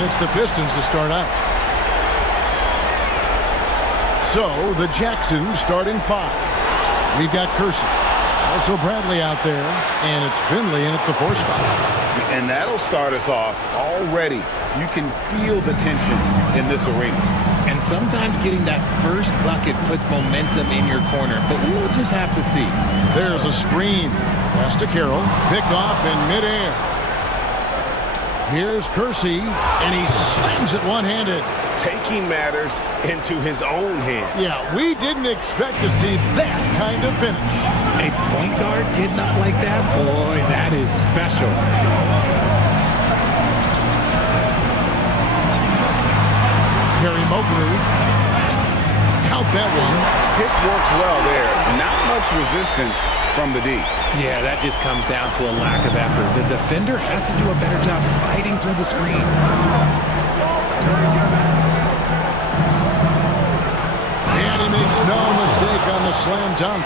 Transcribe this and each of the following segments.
And it's the Pistons to start out. So the Jacksons starting five. We've got Kersey. Also Bradley out there. And it's Finley in at the 4 spot. And that'll start us off already. You can feel the tension in this arena. And sometimes getting that first bucket puts momentum in your corner. But we'll just have to see. There's a screen. Pass to Carroll. Picked off in midair. Here's Kersey, and he slams it one-handed. Taking matters into his own hands. Yeah, we didn't expect to see that kind of finish. A point guard getting up like that? Boy, that is special. Kerry Moglu. Count that one. Pick works well there. Not much resistance from the D. Yeah, that just comes down to a lack of effort. The defender has to do a better job fighting through the screen. And he makes no mistake on the slam dunk.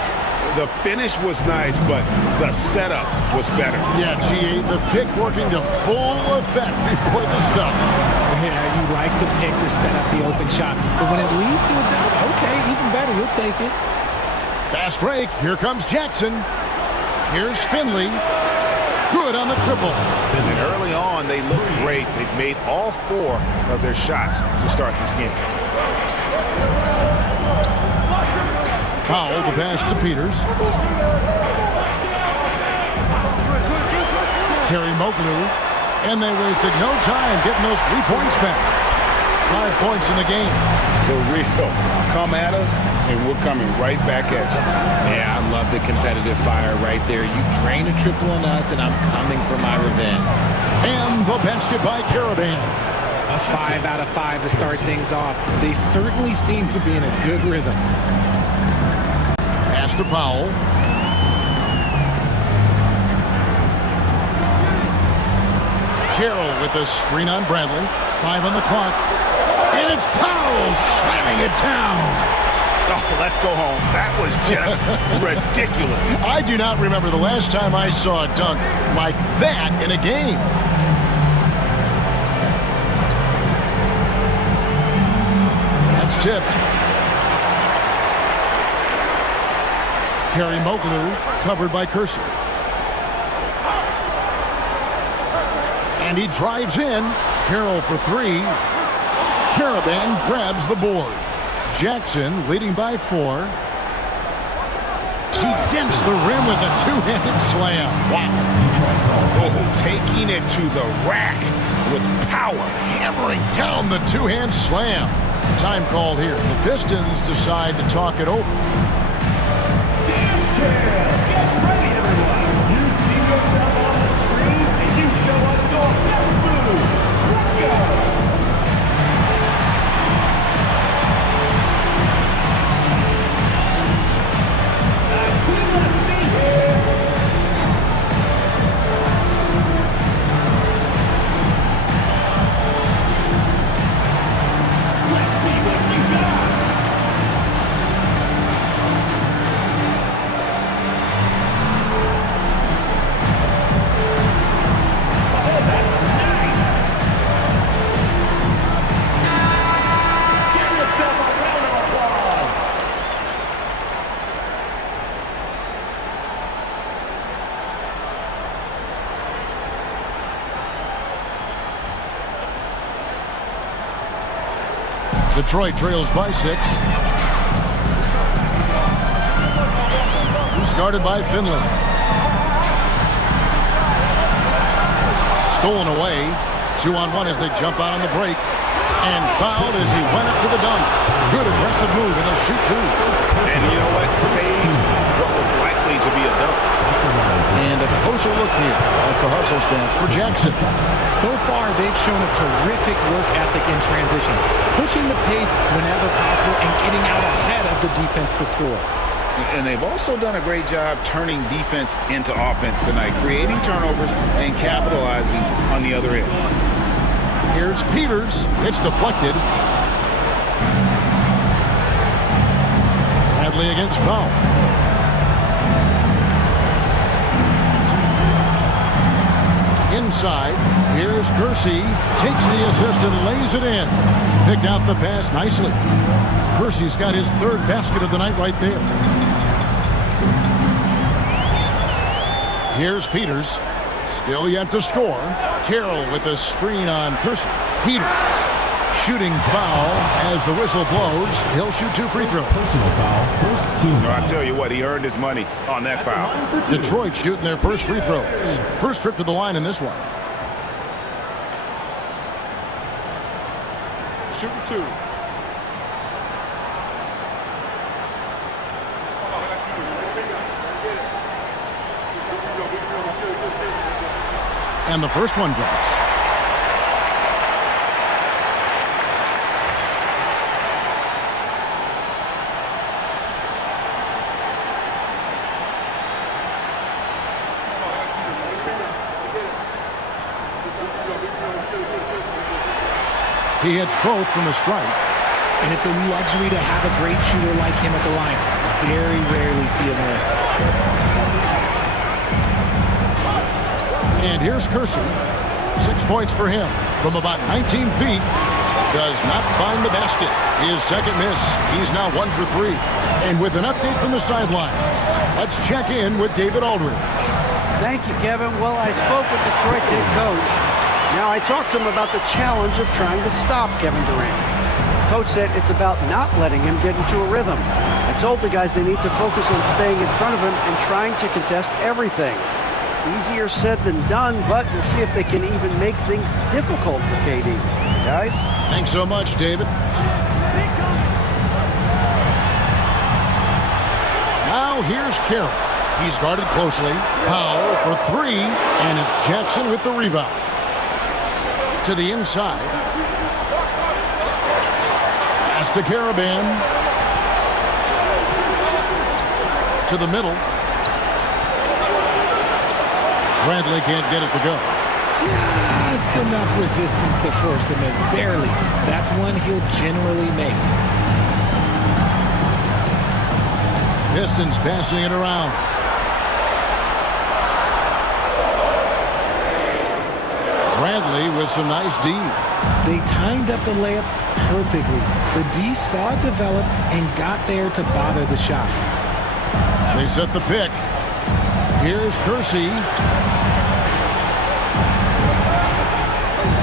The finish was nice, but the setup was better. Yeah, G.A., the pick working to full effect before the stuff. Yeah, you like the pick to set up the open shot. But when it leads to a dunk, okay, even better, you'll take it. Fast break. Here comes Jackson. Here's Finley. Good on the triple. And early on, they looked great. They've made all 4 of their shots to start this game. Powell, the pass to Peters. Kerry Moglu. And they wasted no time getting those 3 points back. 5 points in the game. The real come at us, and we're coming right back at you. Yeah, I love the competitive fire right there. You drain a triple on us, and I'm coming for my revenge. And the basket by Caravan. A 5 out of 5 to start things off. They certainly seem to be in a good rhythm. Pass to Powell. Carroll with the screen on Bradley. 5 on the clock. And it's Powell slamming it down. Oh, let's go home. That was just ridiculous. I do not remember the last time I saw a dunk like that in a game. That's tipped. Kerry Moglu covered by Kersey. And he drives in. Carroll for 3. Caravan grabs the board. Jackson leading by 4. He dents the rim with a 2-handed slam. Wow. Oh, taking it to the rack with power. Hammering down the 2-hand slam. Time called here. The Pistons decide to talk it over. Get ready, everyone. You see yourself on the screen, and you show us your best moves. Let's go. Team, let's see here. Let's see what you got. Detroit trails by 6. Started by Finley. Stolen away. 2-on-1 as they jump out on the break. And fouled as he went up to the dunk. Good aggressive move, and they'll shoot 2. And you know what? Saved what was likely to be a dunk. And a closer look here at the hustle stance for Jackson. So far, they've shown a terrific work ethic in transition, pushing the pace whenever possible and getting out ahead of the defense to score. And they've also done a great job turning defense into offense tonight, creating turnovers and capitalizing on the other end. Here's Peters. It's deflected. Bradley against Powell. Inside, here's Kersey. Takes the assist and lays it in. Picked out the pass nicely. Kersey's got his third basket of the night right there. Here's Peters. Still yet to score. Carroll with a screen on Kersey. Peters. Shooting foul as the whistle blows. He'll shoot 2 free throws. Personal foul, first team. So I tell you what, he earned his money on that foul. Detroit shooting their first free throws. First trip to the line in this one. Shooting 2. And the first one drops. He hits both from the stripe. And it's a luxury to have a great shooter like him at the line. Very rarely see him miss. And here's Kersey. 6 points for him from about 19 feet. Does not find the basket. His second miss. He's now 1 for 3. And with an update from the sideline, let's check in with David Aldridge. Thank you, Kevin. Well, I spoke with Detroit's head coach. Now, I talked to him about the challenge of trying to stop Kevin Durant. Coach said it's about not letting him get into a rhythm. I told the guys they need to focus on staying in front of him and trying to contest everything. Easier said than done, but we'll see if they can even make things difficult for KD. Guys? Thanks so much, David. Now here's Carroll. He's guarded closely. Powell for 3, and it's Jackson with the rebound. To the inside. Pass to Caravan. To the middle. Bradley can't get it to go. Just enough resistance to force the miss. Barely. That's one he'll generally make. Pistons passing it around. Bradley with some nice D. They timed up the layup perfectly. The D saw it develop and got there to bother the shot. They set the pick. Here's Kersey.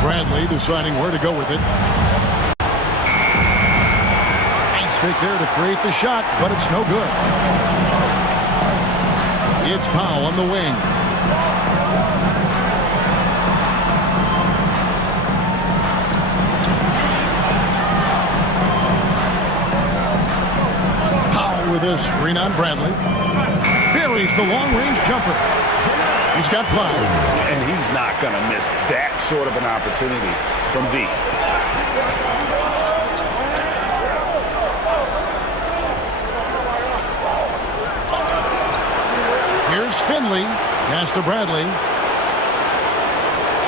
Bradley deciding where to go with it. Nice fake there to create the shot, but it's no good. It's Powell on the wing. With a screen on Bradley. Buries the long-range jumper. He's got 5. And he's not going to miss that sort of an opportunity from deep. Here's Finley. Pass to Bradley.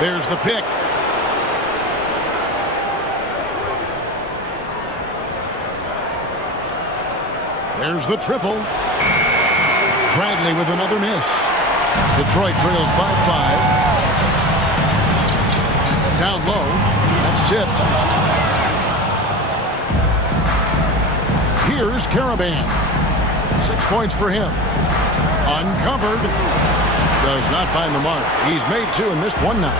There's the pick. There's the triple. Bradley with another miss. Detroit trails by 5. Down low. That's tipped. Here's Caravan. 6 points for him. Uncovered. Does not find the mark. He's made 2 and missed 1 now.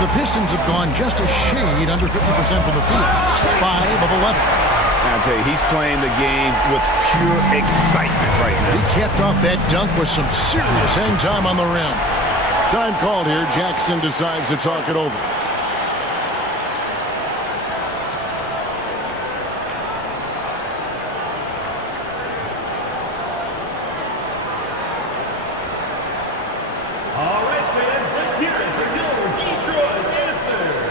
The Pistons have gone just a shade under 50% from the field. 5 of 11. I'll tell you, he's playing the game with pure excitement right now. He capped off that dunk with some serious hang time on the rim. Time called here. Jackson decides to talk it over. All right, fans, let's hear it for your Detroit answers.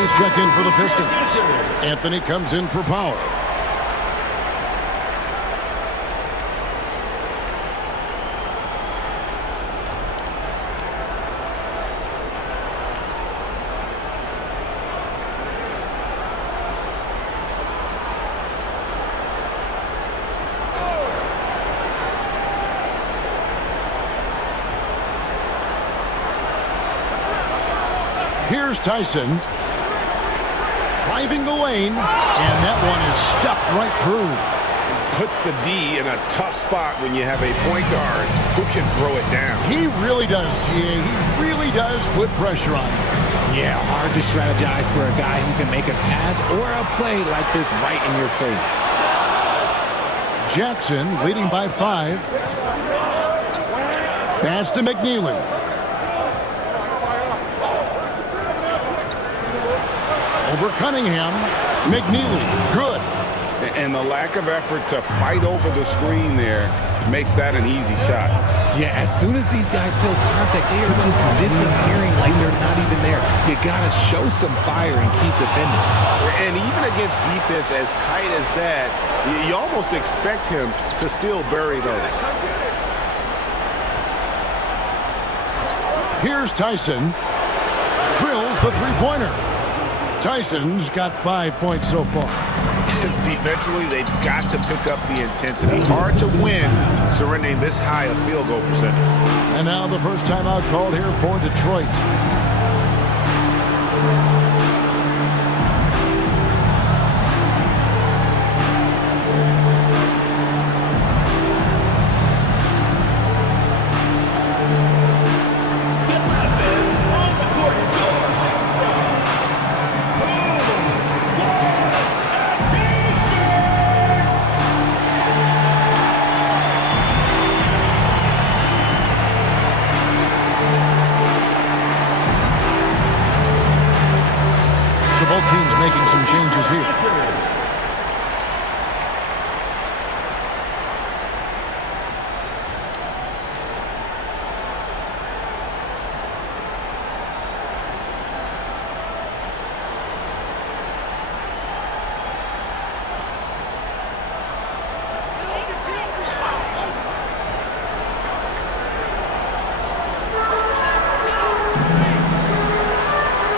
Lefties check in for the Pistons. Anthony comes in for Power. Here's Tyson. Driving the lane, and that one is stuffed right through. Puts the D in a tough spot when you have a point guard who can throw it down. He really does, GA. He really does put pressure on him. Yeah, hard to strategize for a guy who can make a pass or a play like this right in your face. Jackson leading by 5. Pass to McNeely. Over Cunningham. McNeely, good. And the lack of effort to fight over the screen there makes that an easy shot. Yeah, as soon as these guys build contact, they are just disappearing like they're not even there. You got to show some fire and keep defending. And even against defense as tight as that, you almost expect him to still bury those. Here's Tyson. Drills the three-pointer. Tyson's got 5 points so far. Defensively, they've got to pick up the intensity. Hard to win surrendering this high a field goal percentage. And now the first timeout called here for Detroit. So both teams making some changes here.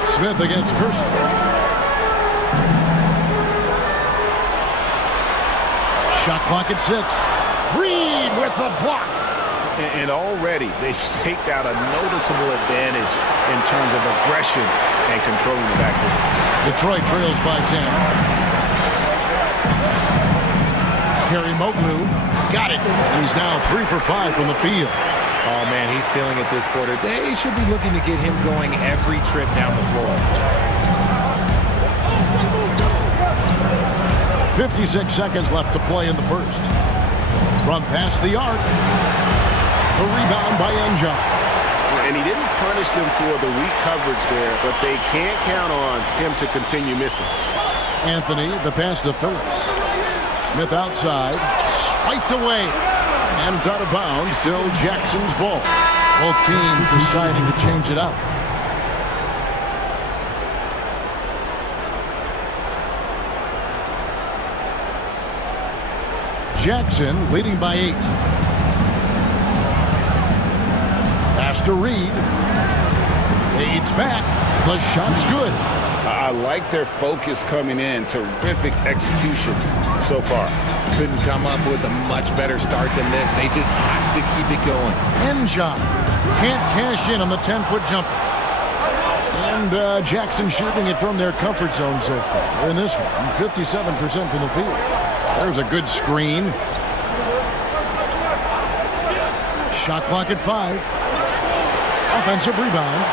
Smith against Kersey. Shot clock at 6. Reed with the block. And already they've staked out a noticeable advantage in terms of aggression and controlling the backcourt. Detroit trails by 10. Kerry Moglu got it. And he's now 3 for 5 from the field. Oh, man, he's feeling it this quarter. They should be looking to get him going every trip down the floor. 56 seconds left to play in the first. From past the arc. A rebound by Enja. And he didn't punish them for the weak coverage there, but they can't count on him to continue missing. Anthony, the pass to Phillips. Smith outside. Swiped away. And it's out of bounds. Still Jackson's ball. Both teams deciding to change it up. Jackson leading by 8. Pass to Reed. Fades back. The shot's good. I like their focus coming in. Terrific execution so far. Couldn't come up with a much better start than this. They just have to keep it going. Enja can't cash in on the 10-foot jumper. And Jackson shooting it from their comfort zone so far. In this one, 57% from the field. There's a good screen. Shot clock at 5. Offensive rebound.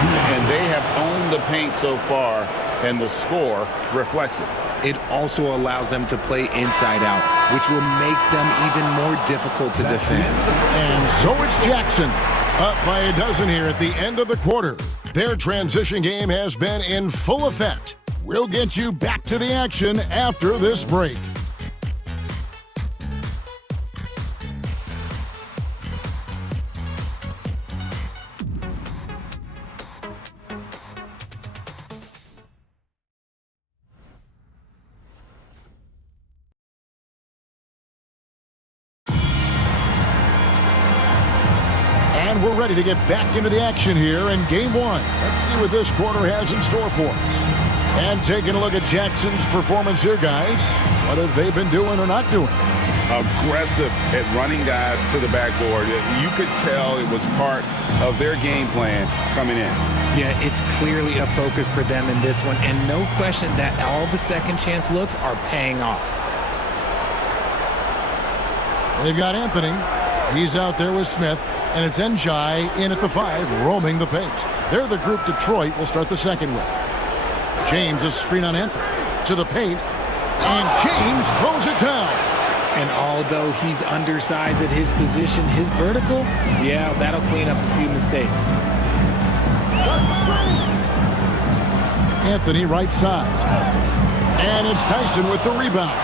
And they have owned the paint so far, and the score reflects it. It also allows them to play inside out, which will make them even more difficult to defend. And so it's Jackson, up by a dozen here at the end of the quarter. Their transition game has been in full effect. We'll get you back to the action after this break. And we're ready to get back into the action here in game one. Let's see what this quarter has in store for us. And taking a look at Jackson's performance here, guys. What have they been doing or not doing? Aggressive at running guys to the backboard. You could tell it was part of their game plan coming in. Yeah, it's clearly a focus for them in this one, and no question that all the second chance looks are paying off. They've got Anthony. He's out there with Smith, and it's Njai in at the 5, roaming the paint. They're the group Detroit will start the second with. James, a screen on Anthony. To the paint, and James throws it down. And although he's undersized at his position, his vertical, yeah, that'll clean up a few mistakes. Anthony right side. And it's Tyson with the rebound.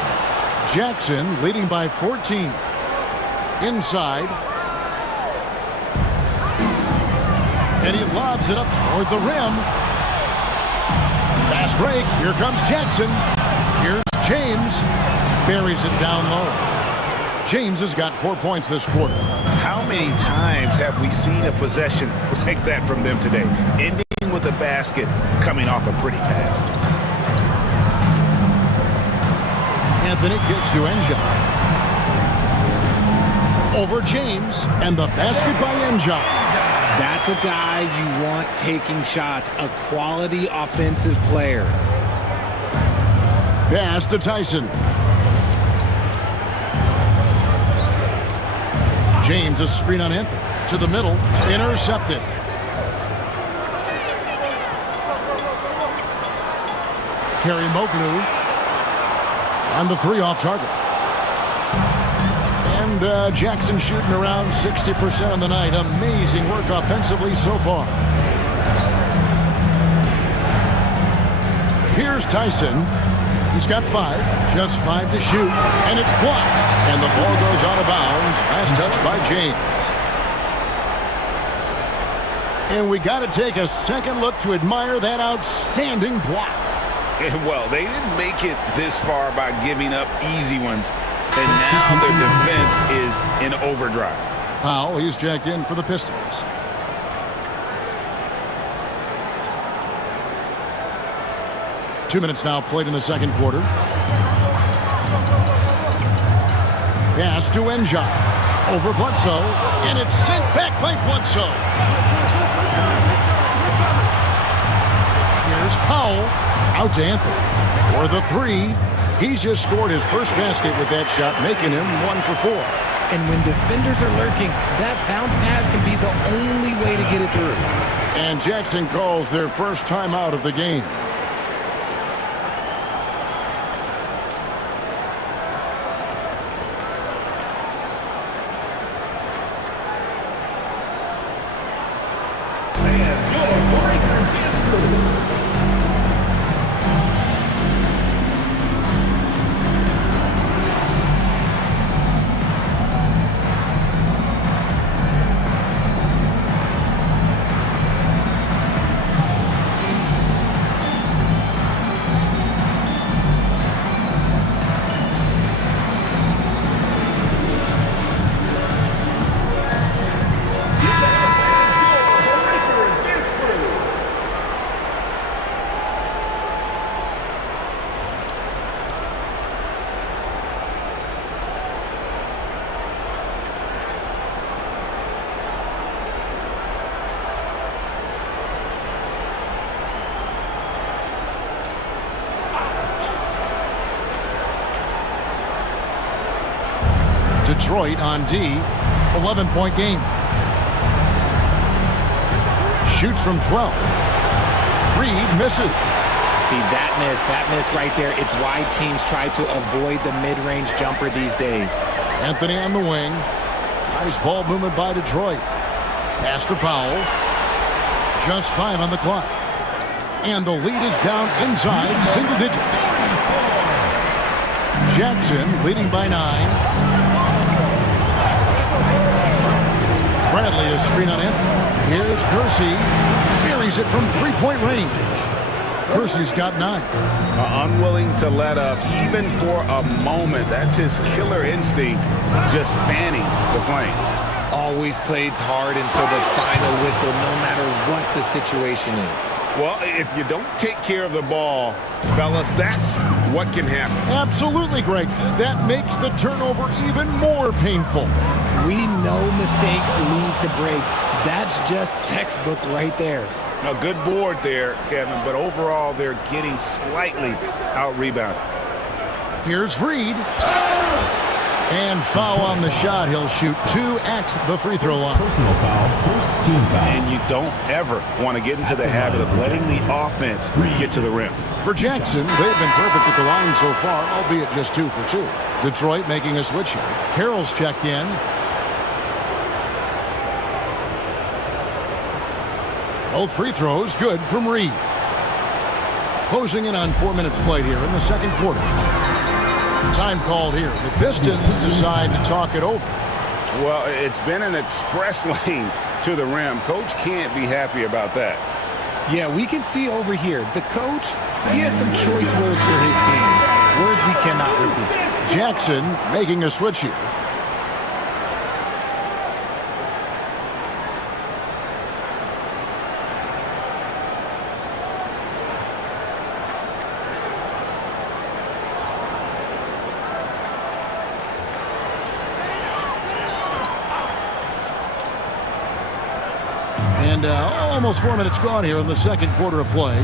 Jackson leading by 14. Inside. And he lobs it up toward the rim. Fast break. Here comes Jackson. Here's James. Buries it down low. James has got 4 points this quarter. How many times have we seen a possession like that from them today? Ending with a basket, coming off a pretty pass. Anthony kicks to Njai. Over James, and the basket by Njai. That's a guy you want taking shots, a quality offensive player. Pass to Tyson. James, a screen on Anthony. To the middle, intercepted. Kerry Moglu on the 3 off target. And Jackson shooting around 60% on the night. Amazing work offensively so far. Here's Tyson. He's got 5, just 5 to shoot, and it's blocked. And the ball goes out of bounds. Last touch by James. And we got to take a second look to admire that outstanding block. Well, they didn't make it this far by giving up easy ones, and now their defense is in overdrive. Powell, he's jacked in for the Pistons. Two minutes now played in the second quarter. Pass to Njai. Over Bledsoe, and it's sent back by Bledsoe. Here's Powell. Out to Anthony. For the 3. He's just scored his first basket with that shot, making him 1 for 4. And when defenders are lurking, that bounce pass can be the only way to get it through. And Jackson calls their first timeout of the game. Detroit on D, 11-point game. Shoots from 12. Reed misses. See, that miss right there, it's why teams try to avoid the mid-range jumper these days. Anthony on the wing. Nice ball movement by Detroit. Pass to Powell. Just 5 on the clock. And the lead is down inside single digits. Jackson leading by 9. Bradley, a screen on Anthony. Here's Kersey. Buries it from 3-point range. Kersey's got 9. Unwilling to let up even for a moment. That's his killer instinct, just fanning the flame. always plays hard until the final whistle, no matter what the situation is. Well, if you don't take care of the ball, fellas, that's what can happen. Absolutely, Greg. That makes the turnover even more painful. We know mistakes lead to breaks. That's just textbook right there. A good board there, Kevin, but overall they're getting slightly out-rebounded. Here's Reed. And foul on the shot. He'll shoot 2 at the free throw line. Personal foul, first team foul. And you don't ever want to get into the habit of letting the offense get to the rim. For Jackson, they've been perfect at the line so far, albeit just 2 for 2. Detroit making a switch here. Carroll's checked in. Both free throws good from Reed. Closing in on 4 minutes played here in the second quarter. Time called here. The Pistons decide to talk it over. Well, it's been an express lane to the rim. Coach can't be happy about that. Yeah, we can see over here. The coach, he has some choice words for his team. Words we cannot repeat. Jackson making a switch here. And almost 4 minutes gone here in the second quarter of play.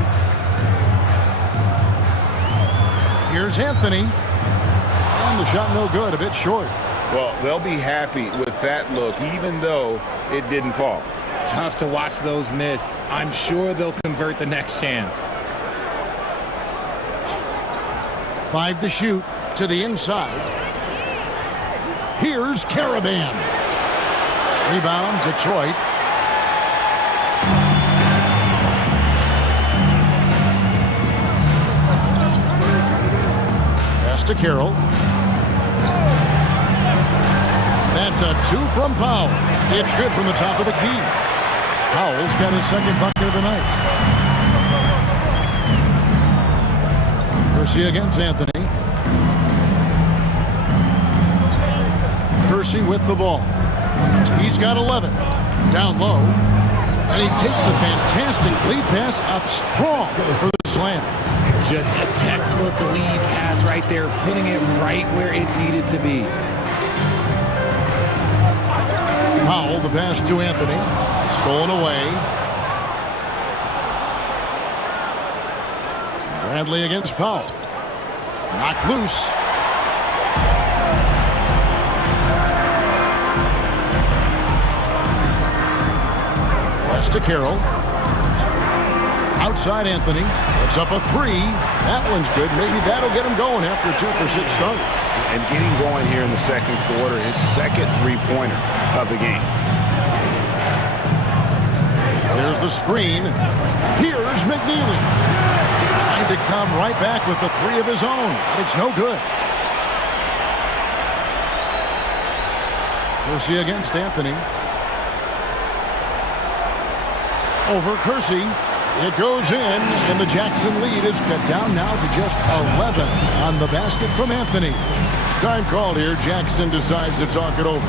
Here's Anthony. And the shot no good, a bit short. Well, they'll be happy with that look, even though it didn't fall. Tough to watch those miss. I'm sure they'll convert the next chance. 5 to shoot to the inside. Here's Caravan. Rebound, Detroit. Pass to Carroll. That's a 2 from Powell. It's good from the top of the key. Powell's got his second bucket of the night. Kersey against Anthony. Kersey with the ball. He's got 11. Down low. And he takes the fantastic lead pass up strong for the slam. Just a textbook lead pass right there, putting it right where it needed to be. Powell, the pass to Anthony. Stolen away. Bradley against Powell. Knocked loose. West to Carroll. Outside Anthony. It's up a 3. That one's good. Maybe that'll get him going after a 2 for 6 start. And getting going here in the second quarter, his second three-pointer of the game. There's the screen. Here's McNeely. Trying to come right back with the 3 of his own. But it's no good. Kersey against Anthony. Over Kersey. It goes in, and the Jackson lead is cut down now to just 11 on the basket from Anthony. Time called here. Jackson decides to talk it over.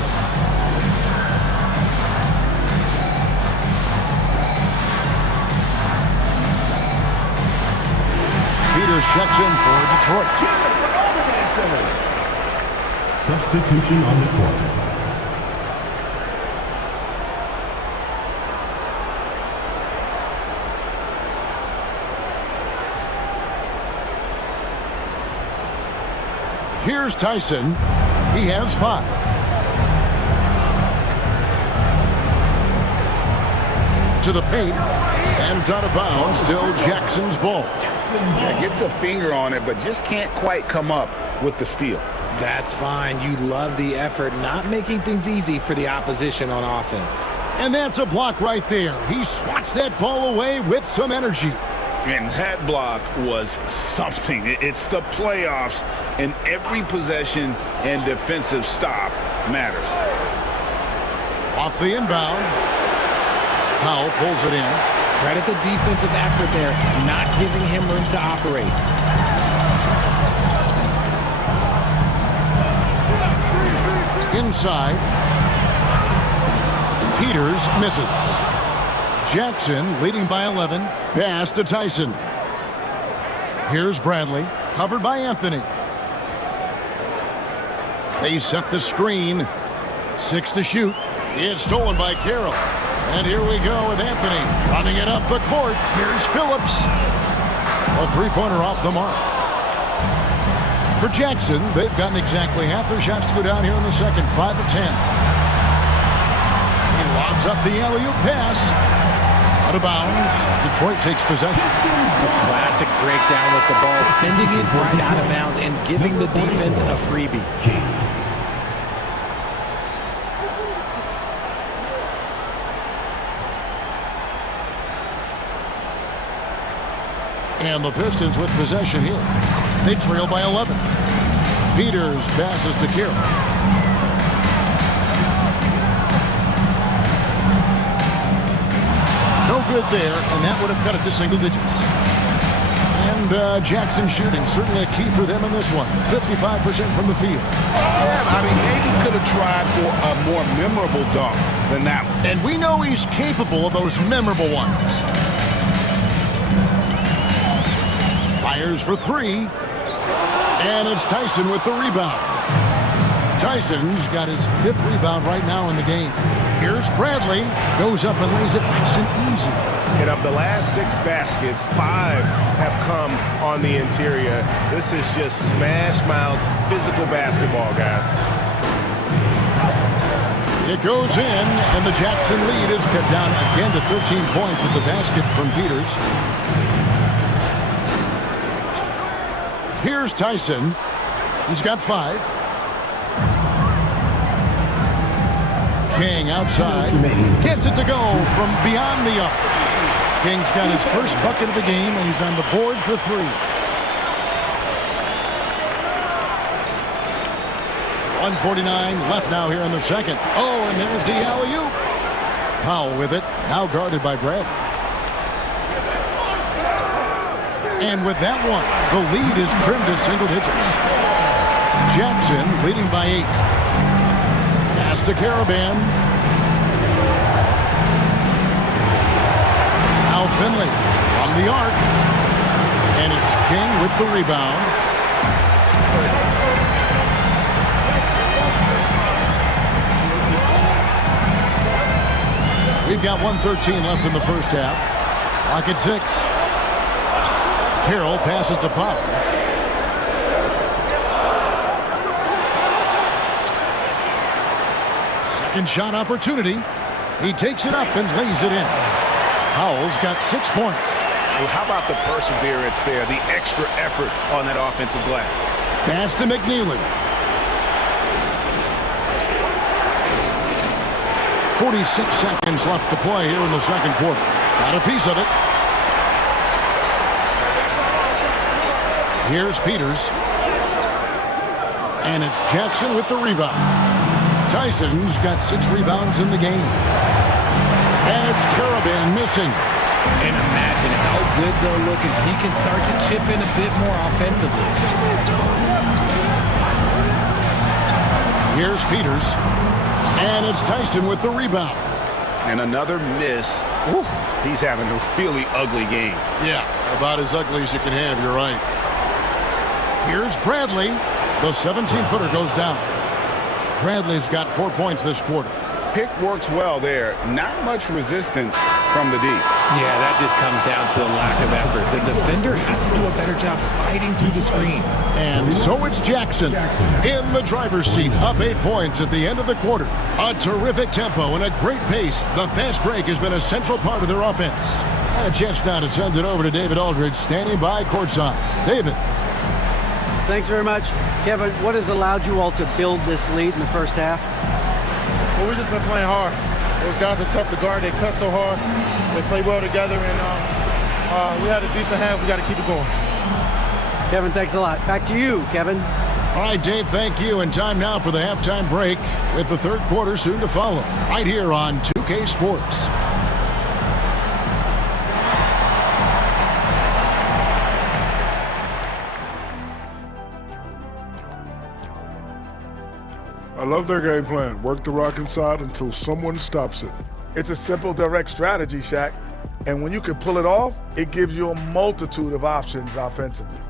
Peters checks in for Detroit. Substitution on the court. Here's Tyson. He has 5. To the paint. And it's out of bounds. Still Jackson's ball. Yeah, gets a finger on it, but just can't quite come up with the steal. That's fine. You love the effort, not making things easy for the opposition on offense. And that's a block right there. He swats that ball away with some energy. And that block was something. It's the playoffs, and every possession and defensive stop matters. Off the inbound. Powell pulls it in. Credit the defensive effort there, not giving him room to operate. Inside. Peters misses. Jackson leading by 11. Pass to Tyson. Here's Bradley, covered by Anthony. They set the screen. 6 to shoot. It's stolen by Carroll. And here we go with Anthony running it up the court. Here's Phillips. A three-pointer off the mark. For Jackson, they've gotten exactly half their shots to go down here in the second. 5 of 10. He lobs up the alley-oop pass. Out of bounds. Detroit takes possession. A classic breakdown with the ball, sending it right out of bounds and giving the defense a freebie. And the Pistons with possession here. They trail by 11. Peters passes to Carroll. No good there, and that would have cut it to single digits. And Jackson shooting, certainly a key for them in this one. 55% from the field. Yeah, I mean, maybe could have tried for a more memorable dunk than that one. And we know he's capable of those memorable ones. Fires for 3. And it's Tyson with the rebound. Tyson's got his 5th rebound right now in the game. Here's Bradley. Goes up and lays it nice and easy. And of the last 6 baskets, 5 have come on the interior. This is just smash mouth physical basketball, guys. It goes in, and the Jackson lead is cut down again to 13 points with the basket from Peters. Here's Tyson. He's got 5. King outside. Gets it to go from beyond the arc. King's got his first bucket of the game, and he's on the board for 3. .149 left now here in the second. Oh, and there's the alley-oop. Powell with it. Now guarded by Bradley. And with that one, the lead is trimmed to single digits. Jackson leading by 8. Pass to Caravan. Now Finley from the arc. And it's King with the rebound. We've got 1:13 left in the first half. Clock at 6. Carroll passes to Powell. Second shot opportunity. He takes it up and lays it in. Powell's got 6 points. Well, how about the perseverance there, the extra effort on that offensive glass? Pass to McNeely. 46 seconds left to play here in the second quarter. Got a piece of it. Here's Peters. And it's Jackson with the rebound. Tyson's got 6 rebounds in the game. And it's Caravan missing. And imagine how good they'll look if he can start to chip in a bit more offensively. Here's Peters. And it's Tyson with the rebound. And another miss. Ooh, he's having a really ugly game. Yeah, about as ugly as you can have, you're right. Here's Bradley. The 17-footer goes down. Bradley's got 4 points this quarter. Pick works well there. Not much resistance from the D. Yeah, that just comes down to a lack of effort. The defender has to do a better job fighting through the screen. And so it's Jackson in the driver's seat, up 8 points at the end of the quarter. A terrific tempo and a great pace. The fast break has been a central part of their offense. And a chance now to send it over to David Aldridge, standing by courtside. David. Thanks very much. Kevin, what has allowed you all to build this lead in the first half? Well, we've just been playing hard. Those guys are tough to guard. They cut so hard. They play well together, and we had a decent half. We got to keep it going. Kevin, thanks a lot. Back to you, Kevin. All right, Dave, thank you. And time now for the halftime break with the third quarter soon to follow. Right here on 2K Sports. love their game plan. Work the rock inside until someone stops it. It's a simple, direct strategy, Shaq. And when you can pull it off, it gives you a multitude of options offensively.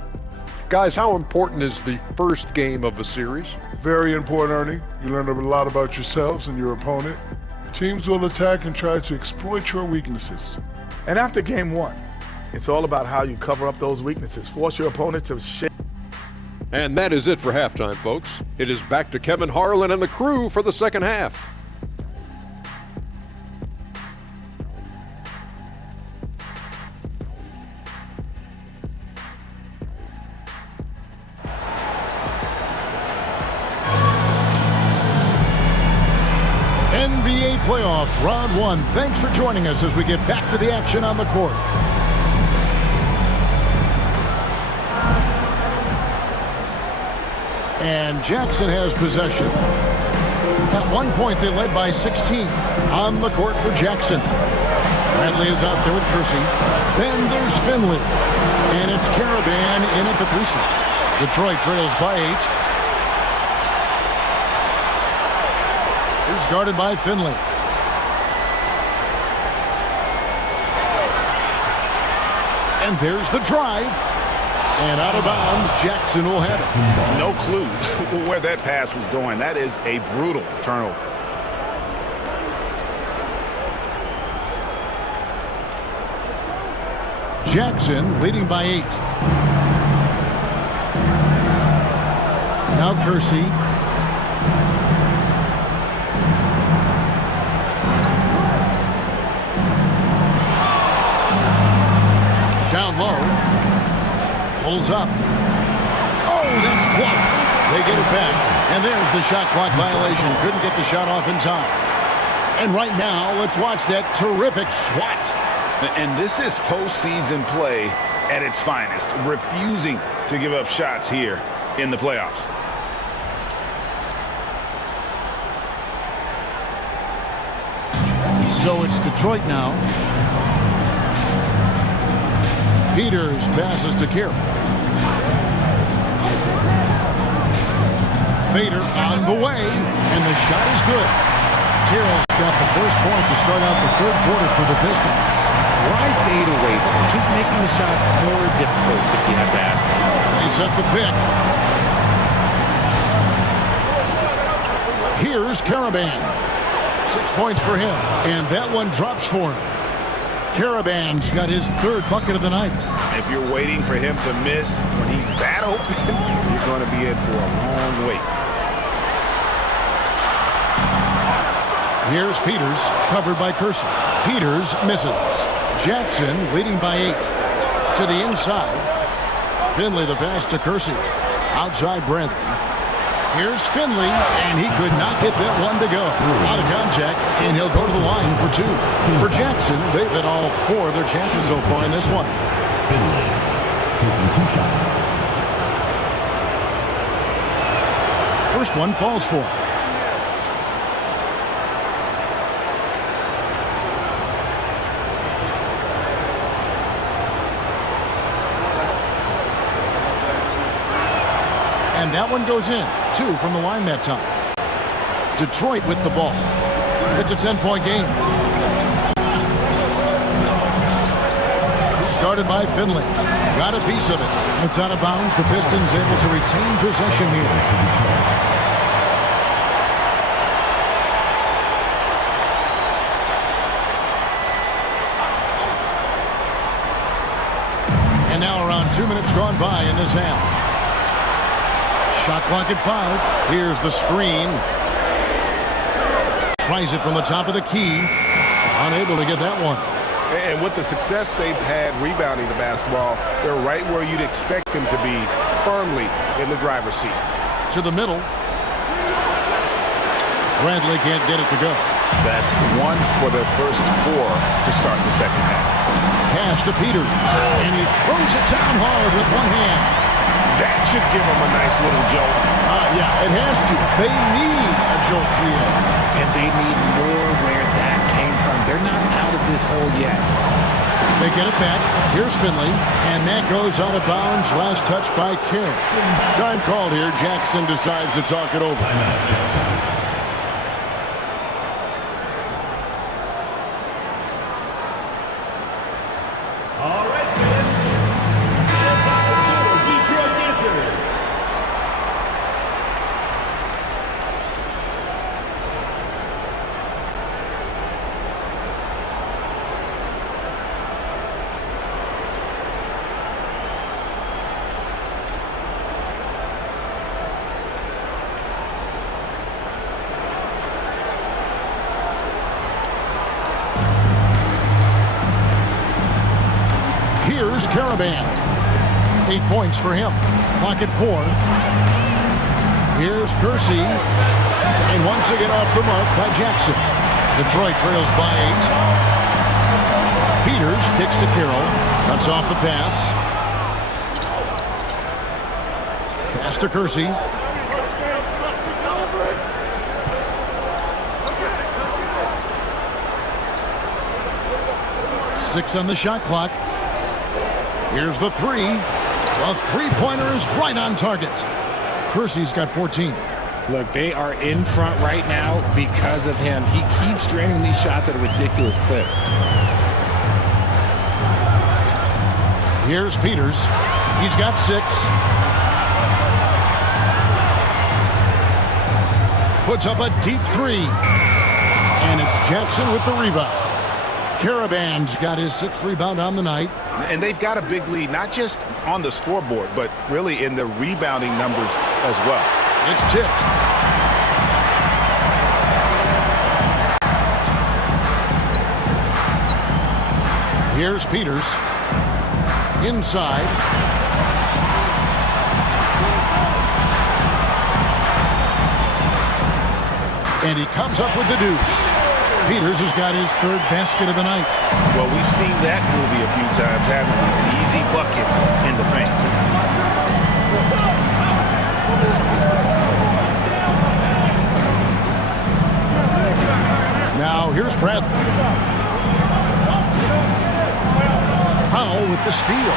Guys, how important is the first game of a series? Very important, Ernie. You learn a lot about yourselves and your opponent. Teams will attack and try to exploit your weaknesses. And after game one, it's all about how you cover up those weaknesses, force your opponent to shake. And that is it for halftime, folks. It is back to Kevin Harlan and the crew for the second half. NBA playoff round one. Thanks for joining us as we get back to the action on the court. And Jackson has possession. At one point, they led by 16. On the court for Jackson. Bradley is out there with Kersey. Then there's Finley. And it's Caravan in at the 3 slot. Detroit trails by 8. He's guarded by Finley. And there's the drive. And out of bounds, Jackson will have it. No clue where that pass was going. That is a brutal turnover. Jackson leading by 8. Now Kersey. Down low. Pulls up. Oh, that's blocked. They get it back. And there's the shot clock violation. Couldn't get the shot off in time. And right now, let's watch that terrific swat. And this is postseason play at its finest. Refusing to give up shots here in the playoffs. So it's Detroit now. Peters passes to Carroll. Fader on the way, and the shot is good. Carroll's got the first points to start out the third quarter for the Pistons. Why fade away, though? Just making the shot more difficult, if you have to ask me. They set the pick. Here's Caravan. 6 points for him, and that one drops for him. Caravan's got his third bucket of the night. If you're waiting for him to miss when he's that open, you're going to be in for a long wait. Here's Peters, covered by Kersey. Peters misses. Jackson leading by 8. To the inside. Finley the pass to Kersey. Outside Bradley. Here's Finley, and he could not get that one to go. Out of contact, and he'll go to the line for 2. For Jackson, they've hit all 4 of their chances so far in this one. Finley taking 2 shots. First one falls for him. And that one goes in. 2 from the line that time. Detroit with the ball. It's a 10-point game. Started by Finley. Got a piece of it. It's out of bounds. The Pistons able to retain possession here. And now around 2 minutes gone by in this half. Shot clock at 5. Here's the screen. Tries it from the top of the key. Unable to get that one. And with the success they've had rebounding the basketball, they're right where you'd expect them to be, firmly in the driver's seat. To the middle. Bradley can't get it to go. That's 1 for their first 4 to start the second half. Pass to Peters. And he throws it down hard with one hand. That should give them a nice little jolt. Yeah, it has to. They need a jolt here. And they need more where that came from. They're not out of this hole yet. They get it back. Here's Finley. And that goes out of bounds. Last touch by Carroll. Time called here. Jackson decides to talk it over. Timeout, Jackson. All right, fans. It's time for Detroit Dancers. Here's Caravan. 8 points for him. Clock at 4. Here's Kersey. And once again off the mark by Jackson. Detroit trails by 8. Peters kicks to Carroll. Cuts off the pass. Pass to Kersey. Six on the shot clock. Here's the three. The three-pointer is right on target. Kersey's got 14. Look, they are in front right now because of him. He keeps draining these shots at a ridiculous clip. Here's Peters. He's got 6. Puts up a deep 3. And it's Jackson with the rebound. Caravan's got his 6th rebound on the night. And they've got a big lead, not just on the scoreboard, but really in the rebounding numbers as well. It's tipped. Here's Peters. Inside. And he comes up with the deuce. Peters has got his 3rd basket of the night. Well, we've seen that movie a few times, haven't we? An easy bucket in the paint. Now here's Bradley. Powell with the steal.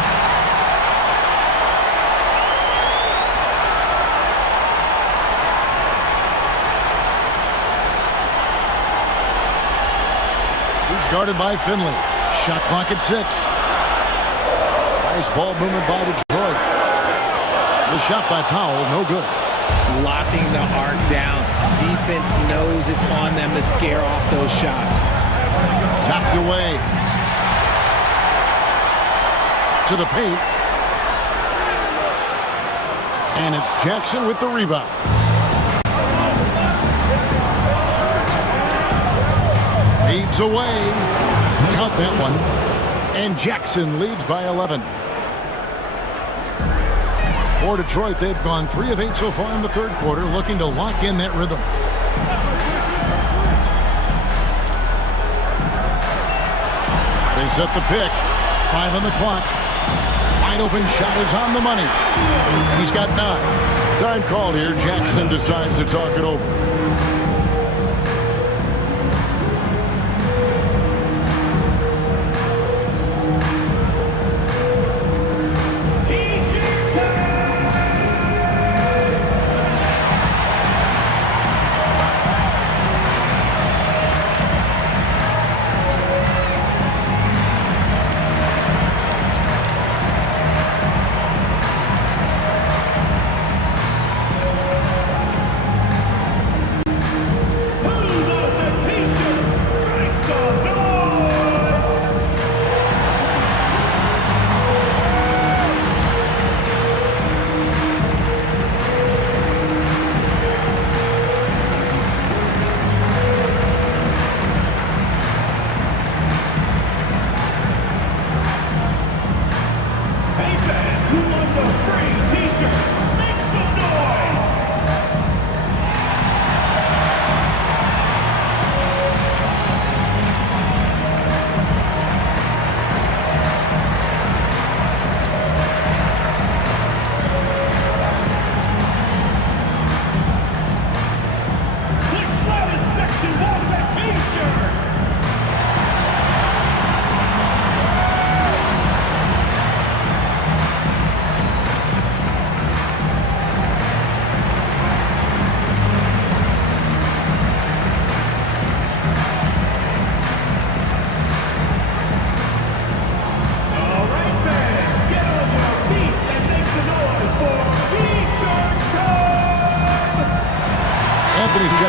He's guarded by Finley. Shot clock at 6. Nice ball movement by Detroit. The shot by Powell, no good. Locking the arc down. Defense knows it's on them to scare off those shots. Knocked away. To the paint. And it's Jackson with the rebound. Fades away. Count that one. And Jackson leads by 11. For Detroit, they've gone 3 of 8 so far in the 3rd quarter, looking to lock in that rhythm. They set the pick. 5 on the clock. Wide open shot is on the money. He's got 9. Time called here. Jackson decides to talk it over.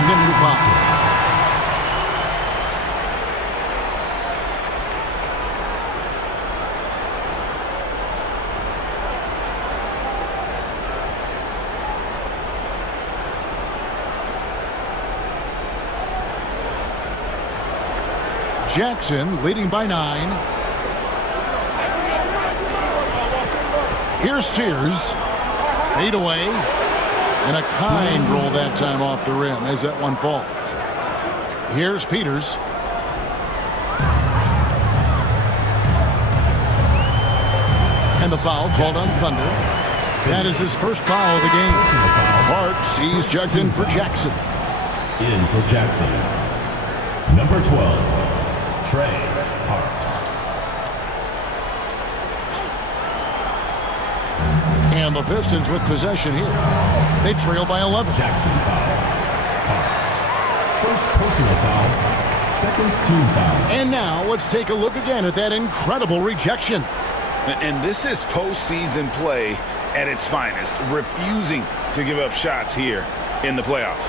offensive foul. Jackson leading by 9. Here's Sears. Fade away. And a kind roll that time off the rim as that one falls. Here's Peters. And the foul called on Thunder. That is his first foul of the game. Parks, he's checked in for Jackson. In for Jackson. Number 12. Trey Parks. And the Pistons with possession here. They trail by 11. Jackson foul. Parks. First personal foul. Second team foul. And now let's take a look again at that incredible rejection. And this is postseason play at its finest, refusing to give up shots here in the playoffs.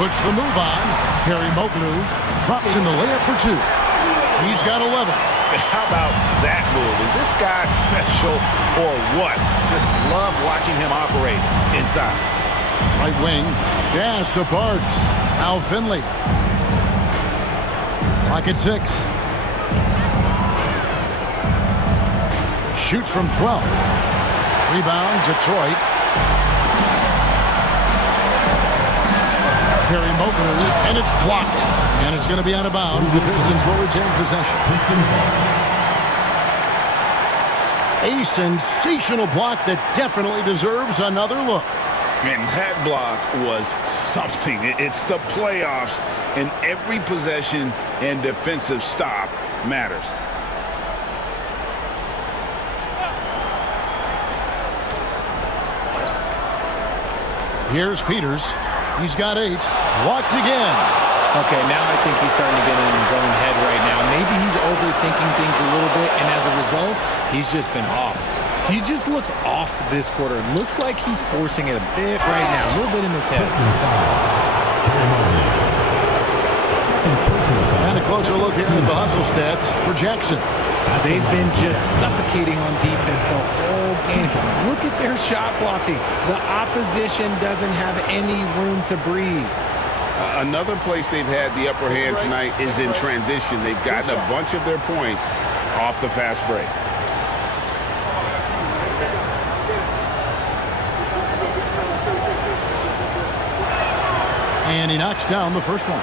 Puts the move on. Kerry Moglu drops in the layup for 2. He's got 11. How about that move? Is this guy special or what? Just love watching him operate inside. Right wing. Pass to Parks. Al Finley. Clock at 6. Shoots from 12. Rebound, Detroit. Kerry Moglu, and it's blocked. And it's going to be out of bounds. The Pistons will retain possession. A sensational block that definitely deserves another look. And that block was something. It's the playoffs, and every possession and defensive stop matters. Here's Peters. He's got 8. Blocked again. Okay, now I think he's starting to get in his own head right now. Maybe he's overthinking things a little bit, and as a result, he's just been off. He just looks off this quarter. Looks like he's forcing it a bit right now, a little bit in his head. And a closer look here at the hustle stats for Jackson. They've been just suffocating on defense the whole game. Look at their shot blocking. The opposition doesn't have any room to breathe. Another place they've had the upper hand tonight is in transition. They've gotten a bunch of their points off the fast break. And he knocks down the first one.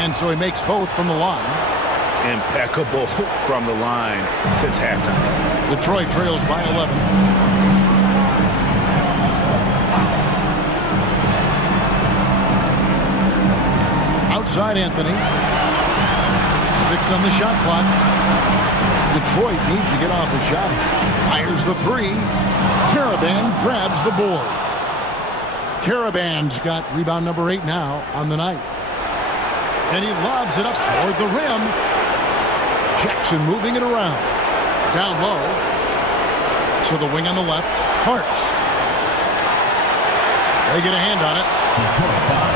And so he makes both from the line. Impeccable from the line since halftime. Detroit trails by 11. Outside Anthony. 6 on the shot clock. Detroit needs to get off a shot. Fires the 3. Caravan grabs the board. Caravan's got rebound number 8 now on the night. And he lobs it up toward the rim. Jackson moving it around. Down low. To the wing on the left. Parks. They get a hand on it. Detroit foul.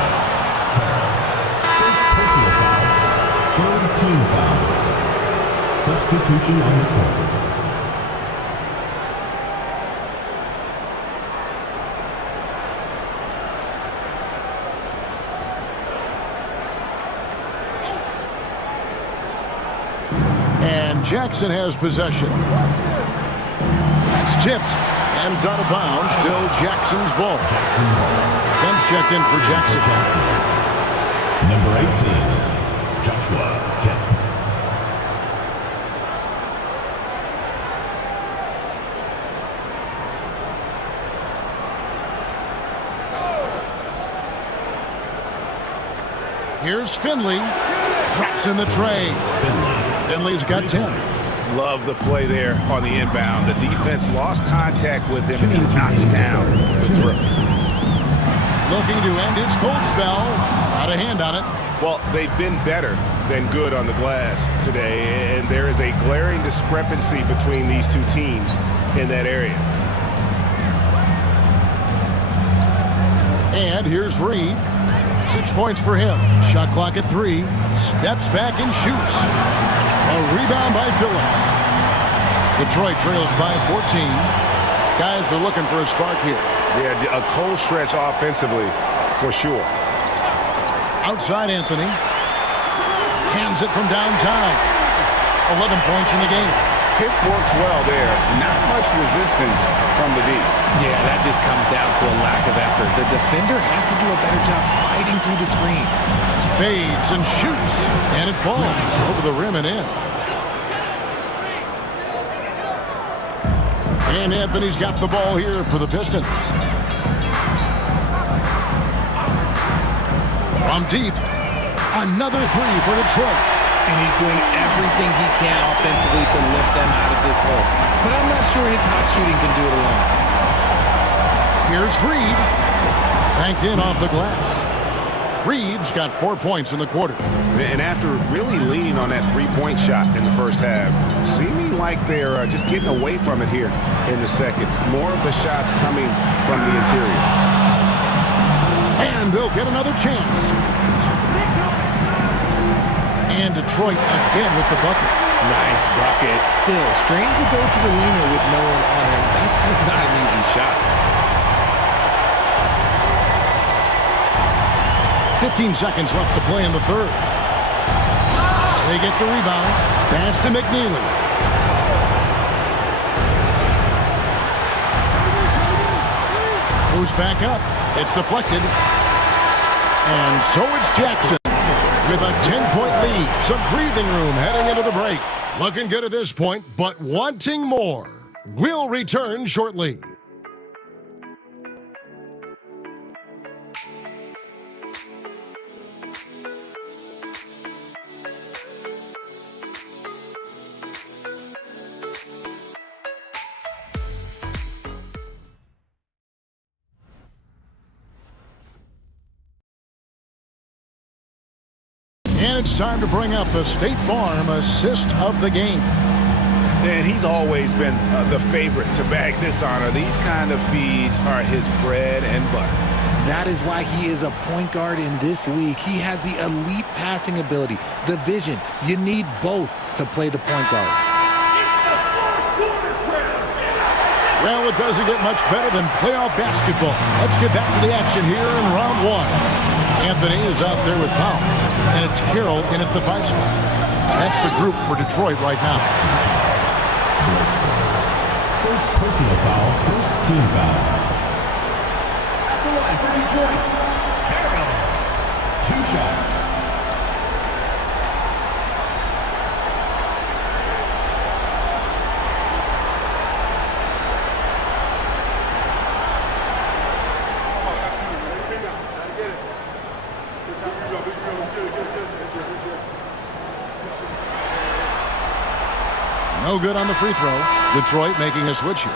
First personal foul. Third team foul. Substitution on the court. Jackson has possession. That's tipped, and it's out of bounds. Still Jackson's ball. Ben's checked in for Jackson. Number 18, Joshua Kemp. Here's Finley. Drops in the tray. Finley's got 10. Love the play there on the inbound. The defense lost contact with him, and he knocks down the throws. Looking to end his cold spell. Out of hand on it. Well, they've been better than good on the glass today, and there is a glaring discrepancy between these two teams in that area. And here's Reed. 6 points for him. Shot clock at 3. Steps back and shoots. A rebound by Phillips. Detroit trails by 14. Guys are looking for a spark here. Yeah, a cold stretch offensively for sure. Outside Anthony. Cans it from downtown. 11 points in the game. Hip works well there. Not much resistance from the deep. Yeah, that just comes down to a lack of effort. The defender has to do a better job fighting through the screen. Fades and shoots. And it falls over the rim and in. And Anthony's got the ball here for the Pistons. From deep. Another three for Detroit. And he's doing everything he can offensively to lift them out of this hole. But I'm not sure his hot shooting can do it alone. Here's Reed. Banked in off the glass. Reed's got 4 points in the quarter. And after really leaning on that three-point shot in the first half, seeming like they're just getting away from it here in the second. More of the shots coming from the interior. And they'll get another chance. And Detroit again with the bucket. Nice bucket. Still, strange to go to the leaner with no one on him. That's just not an easy shot. 15 seconds left to play in the third. They get the rebound. Pass to McNeely. Goes back up. It's deflected. And so it's Jackson with a 10-point lead. Some breathing room heading into the break. Looking good at this point, but wanting more. We'll return shortly. And it's time to bring up the State Farm assist of the game. And he's always been the favorite to bag this honor. These kind of feeds are his bread and butter. That is why he is a point guard in this league. He has the elite passing ability, the vision. You need both to play the point guard. Well, it doesn't get much better than playoff basketball. Let's get back to the action here in round one. Anthony is out there with Powell, and it's Carroll in at the 5 spot. That's the group for Detroit right now. First personal foul, first team foul. At the line for Detroit, Carroll. 2 shots. No good on the free throw. Detroit making a switch here.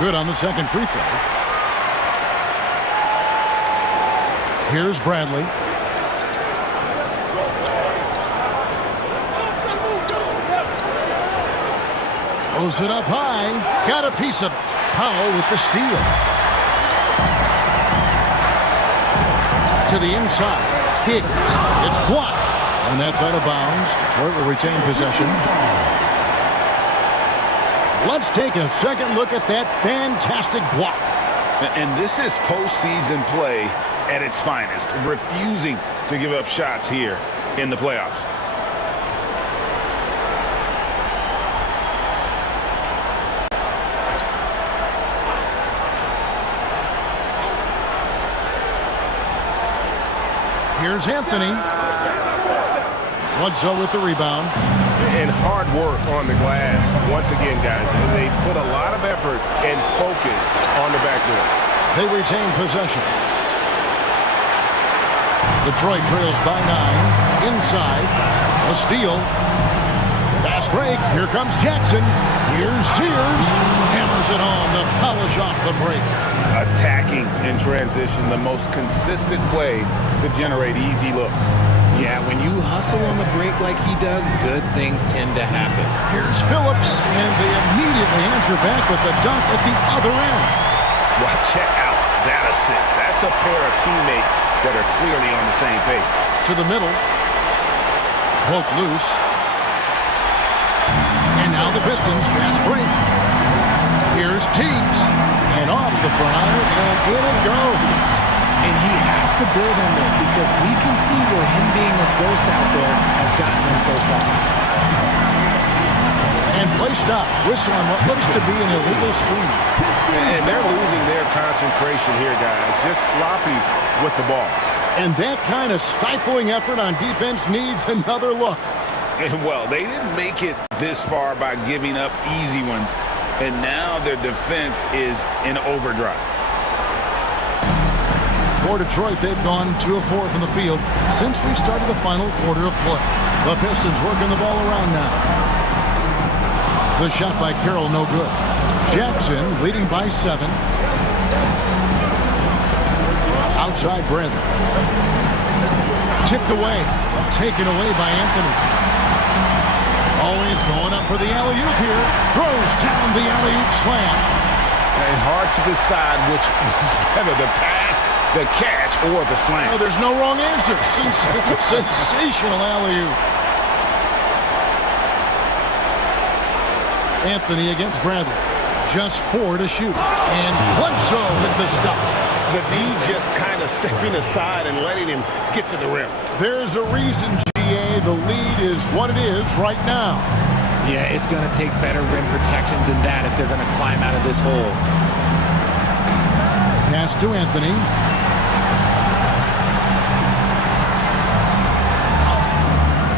Good on the second free throw. Here's Bradley. Throws it up high. Got a piece of it. Powell with the steal. To the inside. Tiggs. It's blocked. And that's out of bounds. Detroit will retain possession. Let's take a second look at that fantastic block. And this is postseason play at its finest. Refusing to give up shots here in the playoffs. Here's Anthony. Bledsoe with the rebound. And hard work on the glass. Once again, guys, they put a lot of effort and focus on the backboard. They retain possession. Detroit trails by 9. Inside. A steal. Fast break. Here comes Jackson. Here's Sears. Hammers it home to polish off the break. Attacking in transition, the most consistent way to generate easy looks. Yeah, when you hustle on the break like he does, good things tend to happen. Here's Phillips, and they immediately answer back with the dunk at the other end. Well, check out that assist. That's a pair of teammates that are clearly on the same page. To the middle. Poke loose. And now the Pistons fast break. Here's Teagues. And off the flyer, and in it goes. And he has to build on this because we can see where him being a ghost out there has gotten him so far. And play stops. Whistle on what looks to be an illegal screen. And they're losing their concentration here, guys. Just sloppy with the ball. And that kind of stifling effort on defense needs another look. And well, they didn't make it this far by giving up easy ones. And now their defense is in overdrive. For Detroit, they've gone 2 of 4 from the field since we started the final quarter of play. The Pistons working the ball around now. The shot by Carroll, no good. Jackson leading by 7. Outside Bradley. Tipped away. Taken away by Anthony. Always going up for the alley-oop here. Throws down the alley-oop slam. And hard to decide which was better, the pass, the catch, or the slam. Oh, there's no wrong answer. Sensational alley-oop. Anthony against Bradley. Just 4 to shoot. And Bledsoe with the stuff. The D just kind of stepping aside and letting him get to the rim. There's a reason, GA, the lead is what it is right now. Yeah, it's going to take better rim protection than that if they're going to climb out of this hole. Pass to Anthony.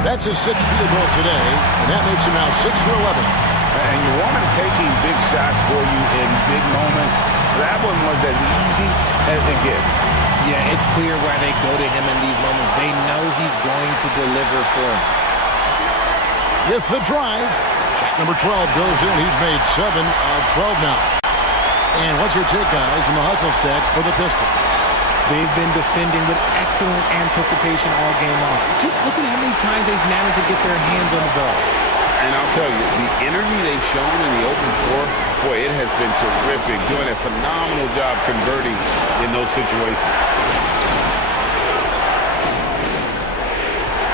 That's his 6th field goal today, and that makes him now 6 for 11. And you want him taking big shots for you in big moments. That one was as easy as it gets. Yeah, it's clear why they go to him in these moments. They know he's going to deliver for them. With the drive, shot number 12 goes in. He's made 7 of 12 now. And what's your take, guys, in the hustle stats for the Pistons? They've been defending with excellent anticipation all game long. Just look at how many times they've managed to get their hands on the ball. And I'll tell you, the energy they've shown in the open floor, boy, it has been terrific. Doing a phenomenal job converting in those situations.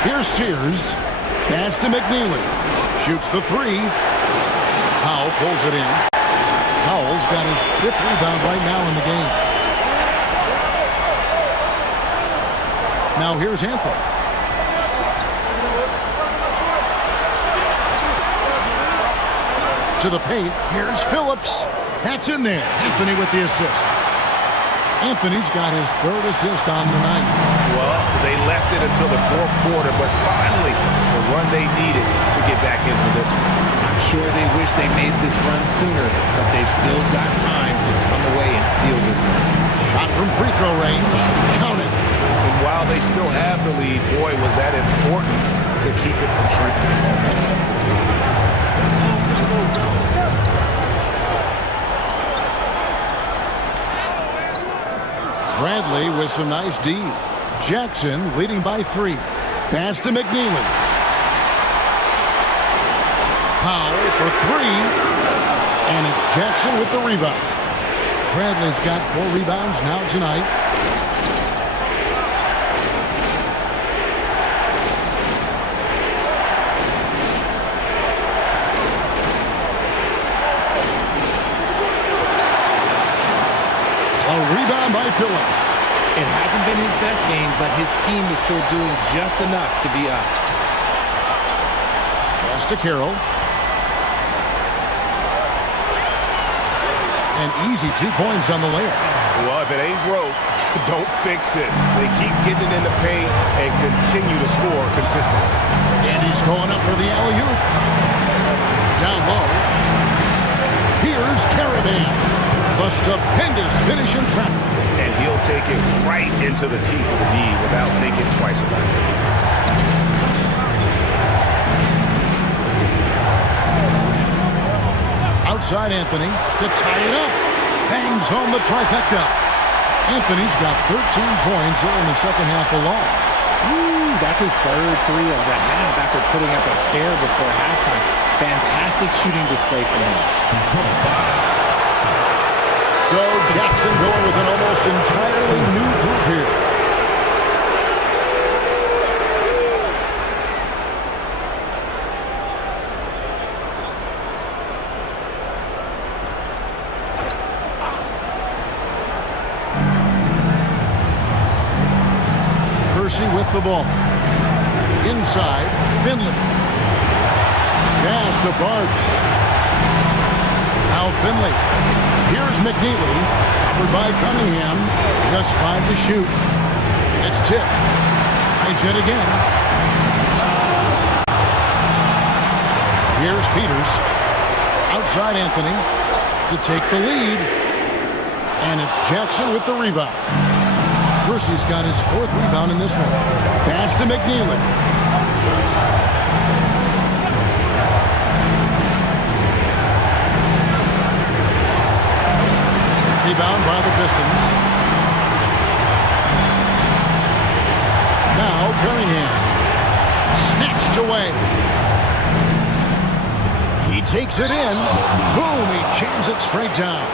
Here's Sears. Pass to McNeely. Shoots the 3. Powell pulls it in. Powell's got his 5th rebound right now in the game. Now here's Anthony. To the paint. Here's Phillips. That's in there. Anthony with the assist. Anthony's got his 3rd assist on the night. Well, they left it until the 4th quarter, but finally the run they needed to get back into this one. I'm sure they wish they made this run sooner, but they've still got time to come away and steal this one. Shot from free throw range. Count it. And while they still have the lead, boy, was that important to keep it from shrinking. Bradley with some nice D. Jackson leading by 3. Pass to McNeely. Powell for 3. And it's Jackson with the rebound. Bradley's got 4 rebounds now tonight. A rebound by Phillips. It hasn't been his best game, but his team is still doing just enough to be up. Pass to Carroll. An easy 2 points on the layup. Well, if it ain't broke, don't fix it. They keep getting it in the paint and continue to score consistently. And he's going up for the alley-oop. Down low. Here's Caravan. The stupendous finish in traffic. And he'll take it right into the teeth of the knee without thinking twice about it. Outside Anthony to tie it up. Bangs home the trifecta. Anthony's got 13 points here in the second half alone. That's his third three of the half after putting up a pair before halftime. Fantastic shooting display from him. So Jackson going with an almost entirely new group here. With the ball. Inside, Finley. Pass to Barks. Now Finley. Here's McNeely. Covered by Cunningham. Just 5 to shoot. It's tipped. Tries it again. Here's Peters. Outside Anthony to take the lead. And it's Jackson with the rebound. Kersey's got his 4th rebound in this one. Pass to McNeely. Rebound by the Pistons. Now Cunningham. Snatched away. He takes it in. Boom, he jams it straight down.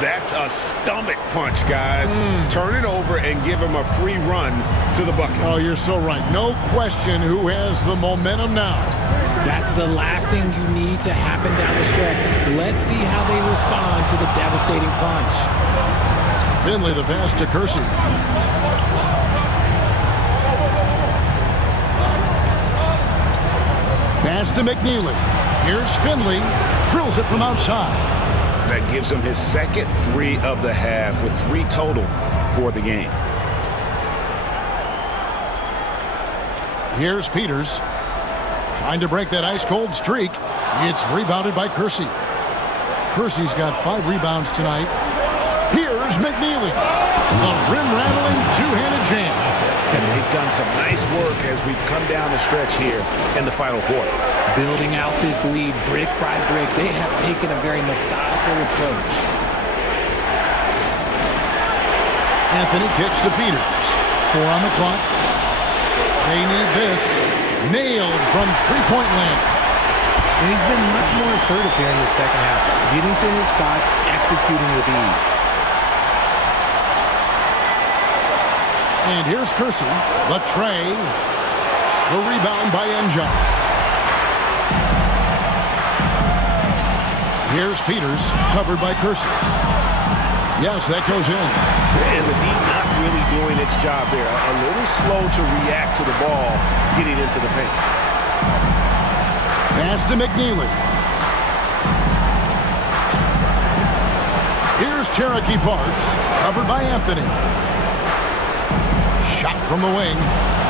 That's a stomach punch, guys. Turn it over and give him a free run to the bucket. Oh, you're so right. No question who has the momentum now. That's the last thing you need to happen down the stretch. Let's see how they respond to the devastating punch. Finley the pass to Kersey. Pass to McNeely. Here's Finley. Drills it from outside. That gives him his second 3 of the half with 3 total for the game. Here's Peters. Trying to break that ice-cold streak. It's rebounded by Kersey. Kersey's got 5 rebounds tonight. Here's McNeely. The rim-rattling two-handed jam. And they've done some nice work as we've come down the stretch here in the final quarter. Building out this lead brick by brick, they have taken a very methodical approach. Anthony kicks to Peters. 4 on the clock. They need this. Nailed from three-point land. And he's been much more assertive here in the second half, getting to his spots, executing with ease. And here's Kersey. The tray. The rebound by Enjoy. Here's Peters, covered by Kersey. Yes, that goes in. And the D not really doing its job there. A little slow to react to the ball getting into the paint. Pass to McNeely. Here's Cherokee Parks, covered by Anthony. Shot from the wing.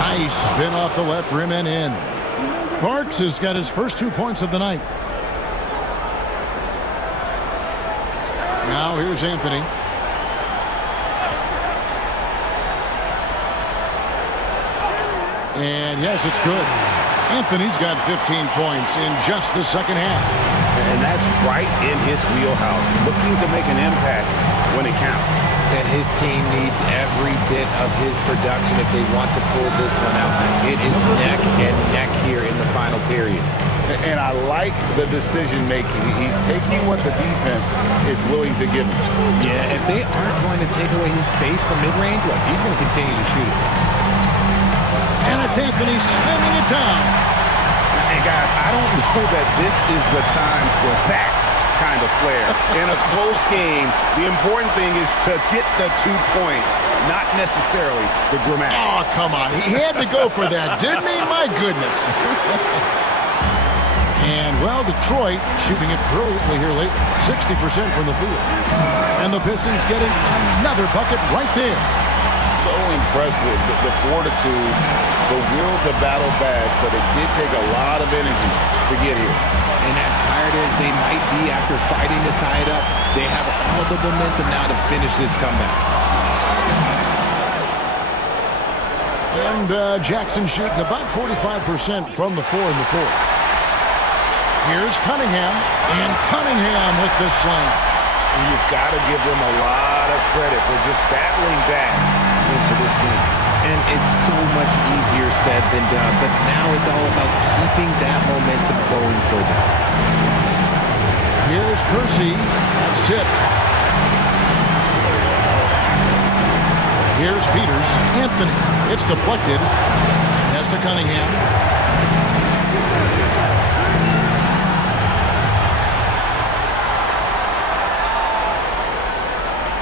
Nice spin off the left rim and in. Parks has got his first 2 points of the night. Now here's Anthony. And yes, it's good. Anthony's got 15 points in just the second half. And that's right in his wheelhouse, looking to make an impact when it counts. And his team needs every bit of his production if they want to pull this one out. It is neck and neck here in the final period. And I like the decision-making. He's taking what the defense is willing to give him. Yeah, if they aren't going to take away his space from mid-range, look, he's going to continue to shoot it. And it's Anthony slamming it down. And guys, I don't know that this is the time for that kind of flair. In a close game, the important thing is to get the 2 points, not necessarily the dramatics. Oh, come on. He had to go for that, didn't he? My goodness. And, well, Detroit shooting it brilliantly here late, 60% from the field. And the Pistons getting another bucket right there. So impressive, the fortitude, the will to battle back, but it did take a lot of energy to get here. And as tired as they might be after fighting to tie it up, they have all the momentum now to finish this comeback. And Jackson shooting about 45% from the floor in the fourth. Here's Cunningham, and Cunningham with the slam. You've got to give them a lot of credit for just battling back into this game. And it's so much easier said than done, but now it's all about keeping that momentum going for them. Here's Kersey. That's tipped. Here's Peters. Anthony. It's deflected. Pass to Cunningham.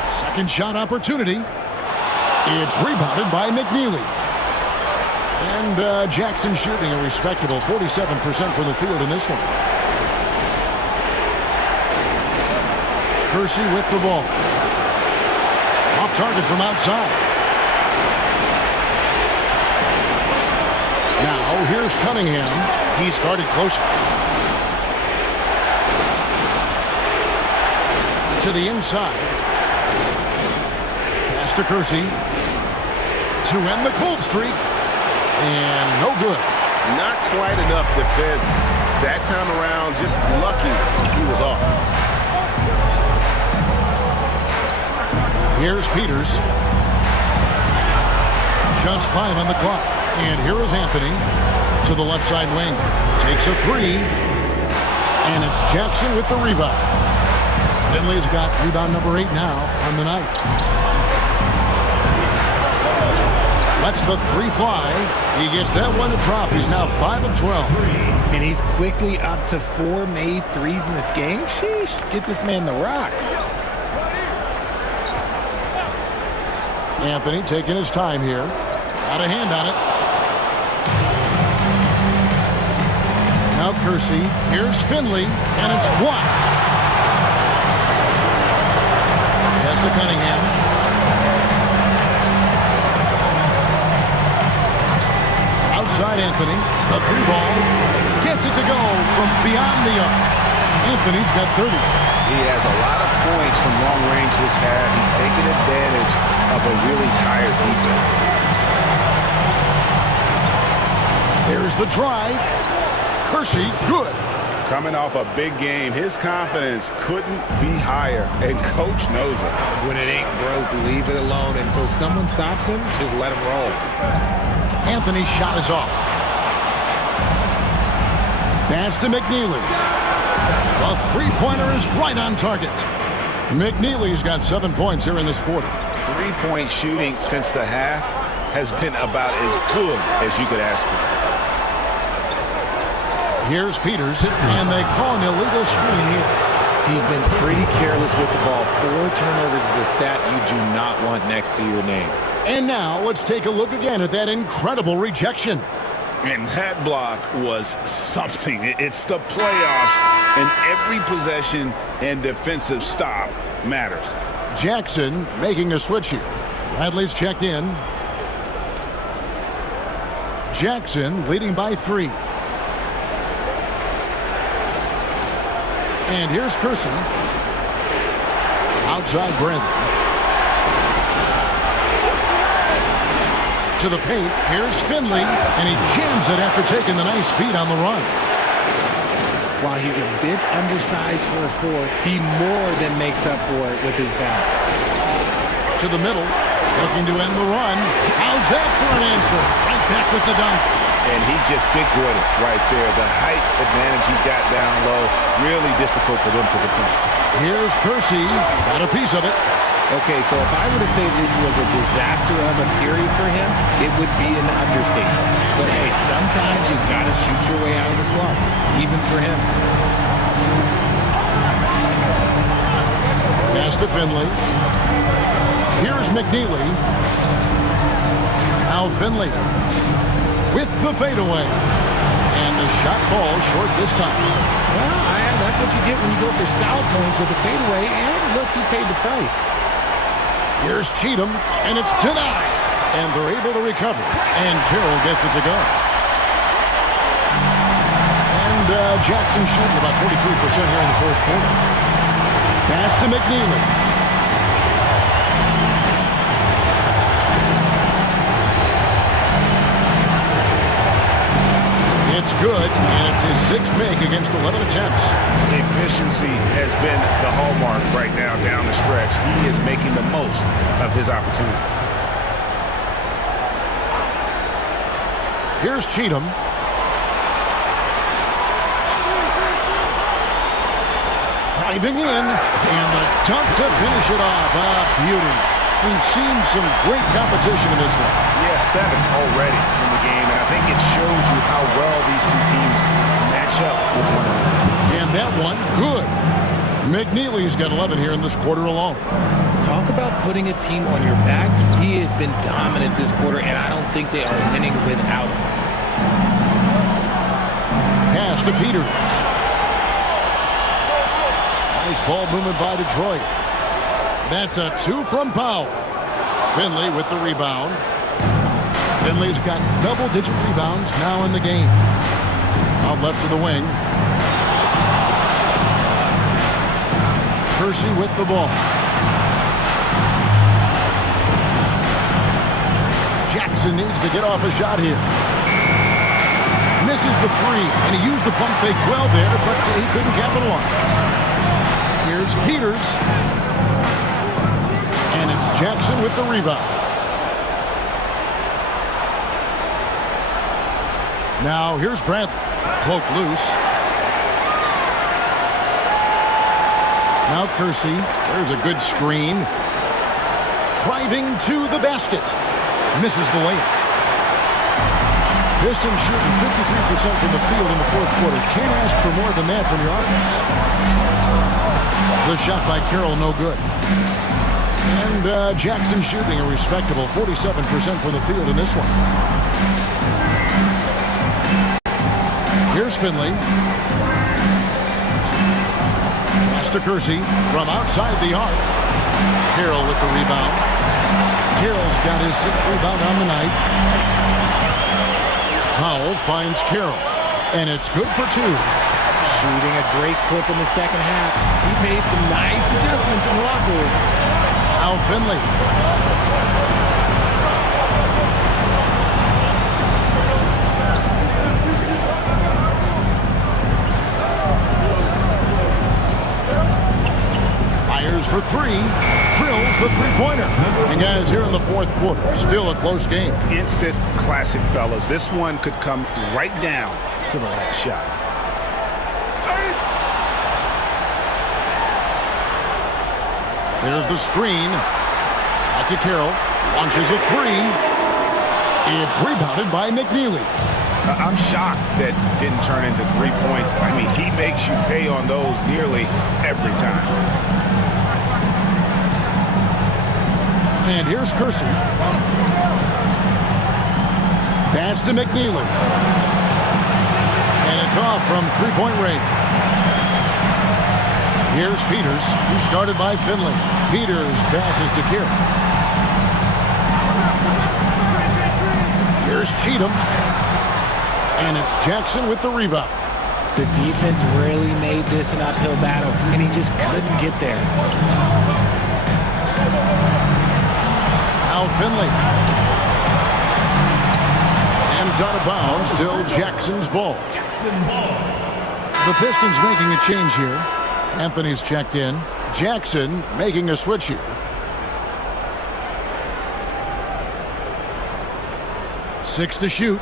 Second shot opportunity. It's rebounded by McNeely. And Jackson shooting a respectable 47% from the field in this one. Kersey with the ball. Off target from outside. Now here's Cunningham. He's guarded closer. To the inside. Pass to Kersey. To end the cold streak. And no good. Not quite enough defense. That time around, just lucky he was off. Here's Peters. Just 5 on the clock. And here is Anthony to the left side wing. Takes a three. And it's Jackson with the rebound. Finley's got rebound number 8 now on the night. Lets the three fly. He gets that one to drop. He's now 5 of 12. And he's quickly up to 4 made threes in this game. Sheesh, get this man the rock. Anthony taking his time here. Got a hand on it. Now Kersey. Here's Finley. And it's blocked. Pass to Cunningham. Outside Anthony. The three ball. Gets it to go from beyond the arc. Anthony's got 30. He has a lot of points from long range this half. He's taking advantage of a really tired defense. There's the drive. Kersey, good. Coming off a big game, his confidence couldn't be higher, and Coach knows it. When it ain't broke, leave it alone. Until someone stops him, just let him roll. Anthony's shot is off. Pass to McNeely. The three-pointer is right on target. McNeely's got 7 points here in this quarter. Three-point shooting since the half has been about as good as you could ask for. Here's Peters, and they call an illegal screen here. He's been pretty careless with the ball. 4 turnovers is a stat you do not want next to your name. And now let's take a look again at that incredible rejection. And that block was something. It's the playoffs, and every possession and defensive stop matters. Jackson making a switch here. Bradley's checked in. Jackson leading by 3. And here's Kersey. Outside Bradley. To the paint. Here's Finley. And he jams it after taking the nice feed on the run. While he's a bit undersized for a 4, he more than makes up for it with his balance. To the middle. Looking to end the run. How's that for an answer? Right back with the dunk. And he just big boyed it right there. The height advantage he's got down low, really difficult for them to defend. Here's Kersey. Got a piece of it. Okay, so if I were to say this was a disaster of a period for him, it would be an understatement. But hey, sometimes you gotta shoot your way out of the slump, even for him. Pass to Finley. Here's McNeely. Now Finley with the fadeaway. And the shot falls short this time. Well, that's what you get when you go for style points with the fadeaway. And look, he paid the price. Here's Cheatham, and it's denied. And they're able to recover. And Carroll gets it to go. And Jackson shooting about 43% here in the fourth quarter. Pass to McNeely. It's good, and it's his sixth make against 11 attempts. Efficiency has been the hallmark right now down the stretch. He is making the most of his opportunity. Here's Cheatham. Driving in, and the dunk to finish it off. Beauty. We've seen some great competition in this one. Yeah, 7 already in the game, and I think it shows you how well these two teams match up with one another. And that one, good. McNeely's got 11 here in this quarter alone. Talk about putting a team on your back. He has been dominant this quarter, and I don't think they are winning without him. Pass to Peters. Nice ball movement by Detroit. That's a 2 from Powell. Finley with the rebound. Finley's got double-digit rebounds now in the game. Out left to the wing. Percy with the ball. Jackson needs to get off a shot here. Misses the three, and he used the pump fake well there, but he couldn't capitalize. Here's Peters. And it's Jackson with the rebound. Now here's Bradley. Cloak loose. Now Kersey. There's a good screen. Driving to the basket. Misses the layup. Pistons shooting 53% from the field in the fourth quarter. Can't ask for more than that from your offense. The shot by Carroll, no good. And Jackson shooting a respectable 47% from the field in this one. Here's Finley. Pass to Kersey from outside the arc. Carroll with the rebound. Carroll's got his 6th rebound on the night. Powell finds Carroll. And it's good for 2. Shooting a great clip in the second half. He made some nice adjustments in the locker room. Now Finley. Fires for 3. Drills the three-pointer. And guys, here in the fourth quarter, still a close game. Instant classic, fellas. This one could come right down to the last shot. There's the screen. Back to Carroll. Launches a 3. It's rebounded by McNeely. I'm shocked that didn't turn into 3 points. I mean, he makes you pay on those nearly every time. And here's Kersey. Pass to McNeely. And it's off from three-point range. Here's Peters, who's guarded by Finley. Peters passes to Carroll. Here's Cheatham. And it's Jackson with the rebound. The defense really made this an uphill battle, and he just couldn't get there. Now Finley. Hands out of bounds, still Jackson's ball. The Pistons making a change here. Anthony's checked in. Jackson making a switch here. Six to shoot.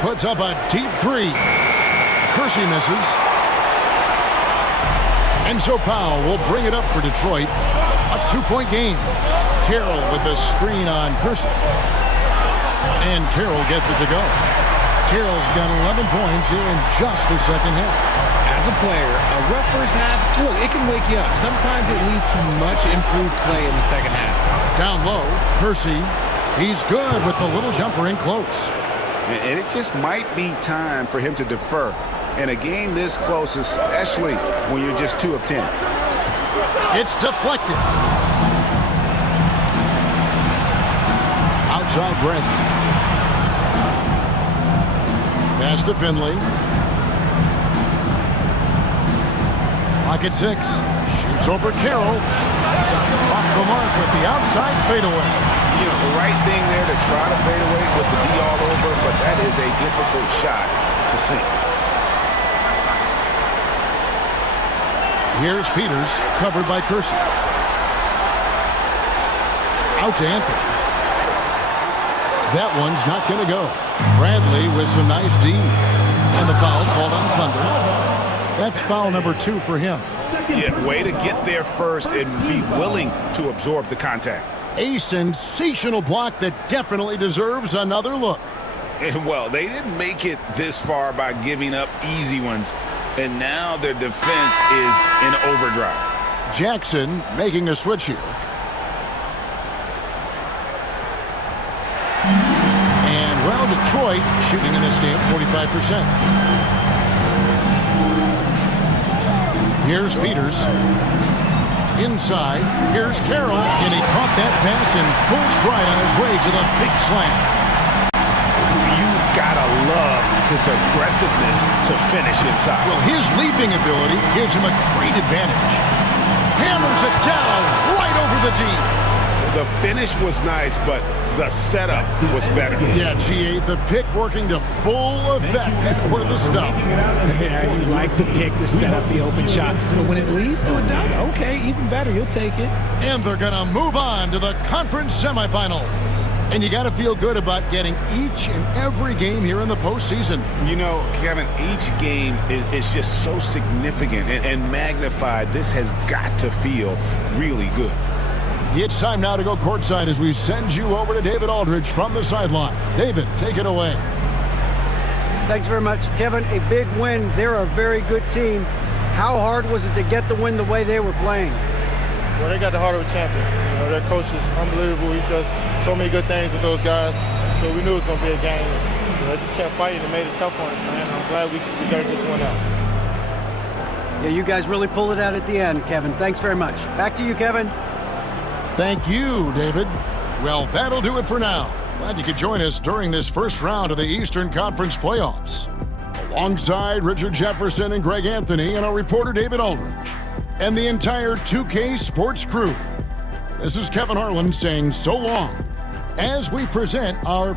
Puts up a deep 3. Kersey misses. And so Powell will bring it up for Detroit. A 2-point game. Carroll with the screen on Kersey. And Carroll gets it to go. Carroll's got 11 points here in just the second half. As a player, a rough first half, look, it can wake you up. Sometimes it leads to much improved play in the second half. Down low, Kersey He's good with the little jumper in close. And it just might be time for him to defer. In a game this close, especially when you're just 2 of 10. It's deflected. Outside Brent. Pass to Finley. Clock at 6. Shoots over Carroll. Off the mark with the outside fadeaway. You know, the right thing there to try to fade away with the D all over, but that is a difficult shot to sink. Here's Peters, covered by Kersey. Out to Anthony. That one's not going to go. Bradley with some nice D. And the foul called on Thunder. That's foul number 2 for him. Yeah, way to get there first and be willing to absorb the contact. A sensational block that definitely deserves another look. And, well, they didn't make it this far by giving up easy ones, and now their defense is in overdrive. Jackson making a switch here. And, well, Detroit shooting in this game 45%. Here's Peters. Inside, here's Carroll, and he caught that pass in full stride on his way to the big slam. You gotta love his aggressiveness to finish inside. Well, his leaping ability gives him a great advantage. Hammers it down right over the D. The finish was nice, but the setup was better. Yeah, GA, the pick working to full effect before the stuff. Yeah, you like the pick, the setup, the open shot. But when it leads to a dunk, okay, even better, you'll take it. And they're going to move on to the conference semifinals. And you got to feel good about getting each and every game here in the postseason. You know, Kevin, each game is just so significant and magnified. This has got to feel really good. It's time now to go courtside as we send you over to David Aldridge from the sideline. David, take it away. Thanks very much, Kevin. A big win. They're a very good team. How hard was it to get the win the way they were playing? Well, they got the heart of a champion. You know, their coach is unbelievable. He does so many good things with those guys. So we knew it was going to be a game. You know, they just kept fighting and made it tough on us, man. I'm glad we got this one out. Yeah, you guys really pulled it out at the end, Kevin. Thanks very much. Back to you, Kevin. Thank you, David. Well, that'll do it for now. Glad you could join us during this first round of the Eastern Conference playoffs. Alongside Richard Jefferson and Greg Anthony and our reporter David Aldridge and the entire 2K Sports crew. This is Kevin Harlan saying so long as we present our